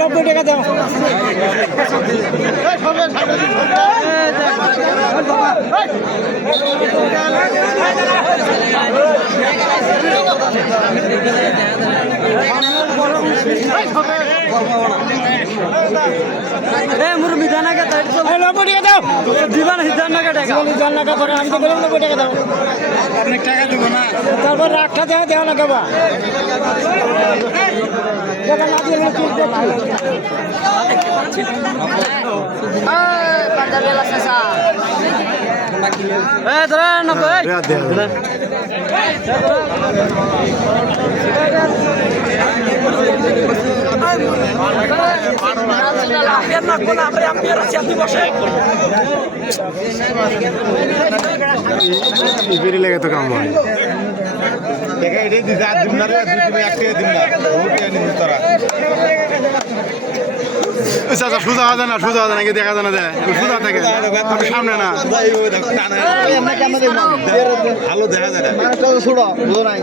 নব্বই টাকা দাও মুরব্বী জানা কে নব্বই টাকা দাও। দিবান জানা কে টাকা চল্লিশ জন টাকা ধরে আমি তো বললাম নব্বই টাকা দাও। অনেক টাকা দেবো না তারপর রাখটা দেওয়া দেওয়া না কেবা টাকা না ঠিক এ ধরে নব্বই টিয়া দে ইবেরি লাগে তো কাম হয়। দেখা এটাই দিছে আর দিন না রে দুই তুমি এক টাকা দিন না বহুত টাকা নিবি তোরা আচ্ছা সোজা হয় না সোজা হয় না দেখা। যায় না দেয় সোজা থাকে। সামনে না। এইভাবে দেখো, টানা ভালো দেখা যায় না ছোড়ো নাই।